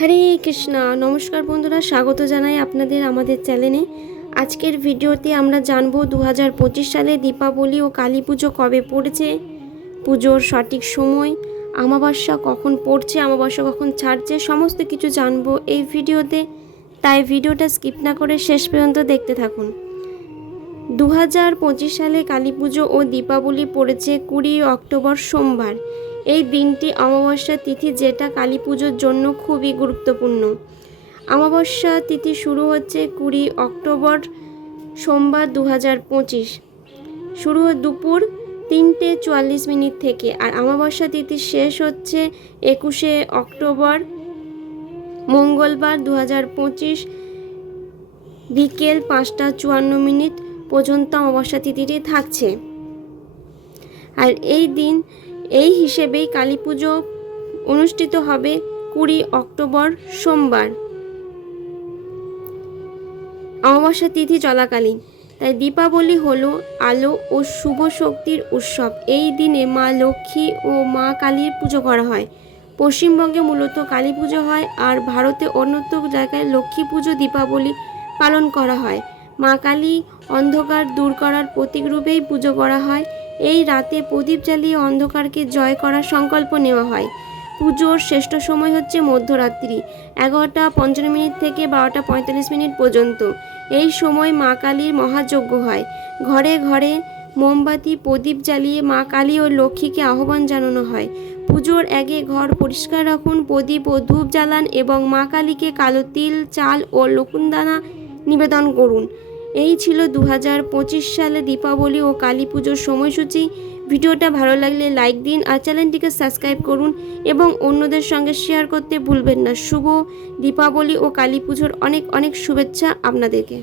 হরে কৃষ্ণা। নমস্কার বন্ধুরা, স্বাগত জানাই আপনাদের আমাদের চ্যানেলে। আজকের ভিডিওতে আমরা জানবো 2025 সালে দীপাবলি ও কালী পুজো কবে পড়েছে, পুজোর সঠিক সময়, অমাবস্যা কখন পড়ছে, অমাবস্যা কখন ছাড়ছে, সমস্ত কিছু জানবো এই ভিডিওতে। তাই ভিডিওটা স্কিপ না করে শেষ পর্যন্ত দেখতে থাকুন। 2025 সালে কালী পুজো ও দীপাবলি পড়েছে 20 অক্টোবর সোমবার। এই দিনটি অমাবস্যা তিথি, যেটা কালী পুজোর জন্য খুবই গুরুত্বপূর্ণ। অমাবস্যা তিথি শুরু হচ্ছে 20 অক্টোবর সোমবার 2025, শুরু দুপুর 3:44 থেকে, আর অমাবস্যা তিথি শেষ হচ্ছে 21 অক্টোবর মঙ্গলবার 2025 বিকেল 5:54 পর্যন্ত অমাবস্যা তিথিটি থাকছে। আর এই হিসেবেই কালী পুজো অনুষ্ঠিত হবে 20 অক্টোবর সোমবার অমাবস্যা তিথি চলাকালীন। তাই দীপাবলি হলো আলো ও শুভ শক্তির উৎসব। এই দিনে মা লক্ষ্মী ও মা কালীর পুজো করা হয়। পশ্চিমবঙ্গে মূলত কালী পুজো হয়, আর ভারতে অন্যত্র জায়গায় লক্ষ্মী পুজো দীপাবলি পালন করা হয়। মা কালী অন্ধকার দূর করার প্রতীক রূপেই পুজো করা হয়। এই রাতে প্রদীপ জ্বালিয়ে অন্ধকারকে জয় করার সংকল্প নেওয়া হয়। পুজোর শ্রেষ্ঠ সময় হচ্ছে মধ্যরাত্রি 11:55 থেকে 12:45 পর্যন্ত। এই সময় মা কালীর মহাযজ্ঞ হয়। ঘরে ঘরে মোমবাতি প্রদীপ জ্বালিয়ে মা কালী ও লক্ষ্মীকে আহ্বান জানানো হয়। পুজোর আগে ঘর পরিষ্কার রাখুন, প্রদীপ ও ধূপ জ্বালান এবং মা কালীকে কালো তিল, চাল ও লকুনদানা নিবেদন করুন। এই ছিল 2025 সালে দীপাবলি ও কালী পুজোর সময়সূচি। ভিডিওটা ভালো লাগলে লাইক দিন, আর চ্যানেলটিকে সাবস্ক্রাইব করুন এবং অন্যদের সঙ্গে শেয়ার করতে ভুলবেন না। শুভ দীপাবলি ও কালী পুজোর অনেক অনেক শুভেচ্ছা আপনাদেরকে।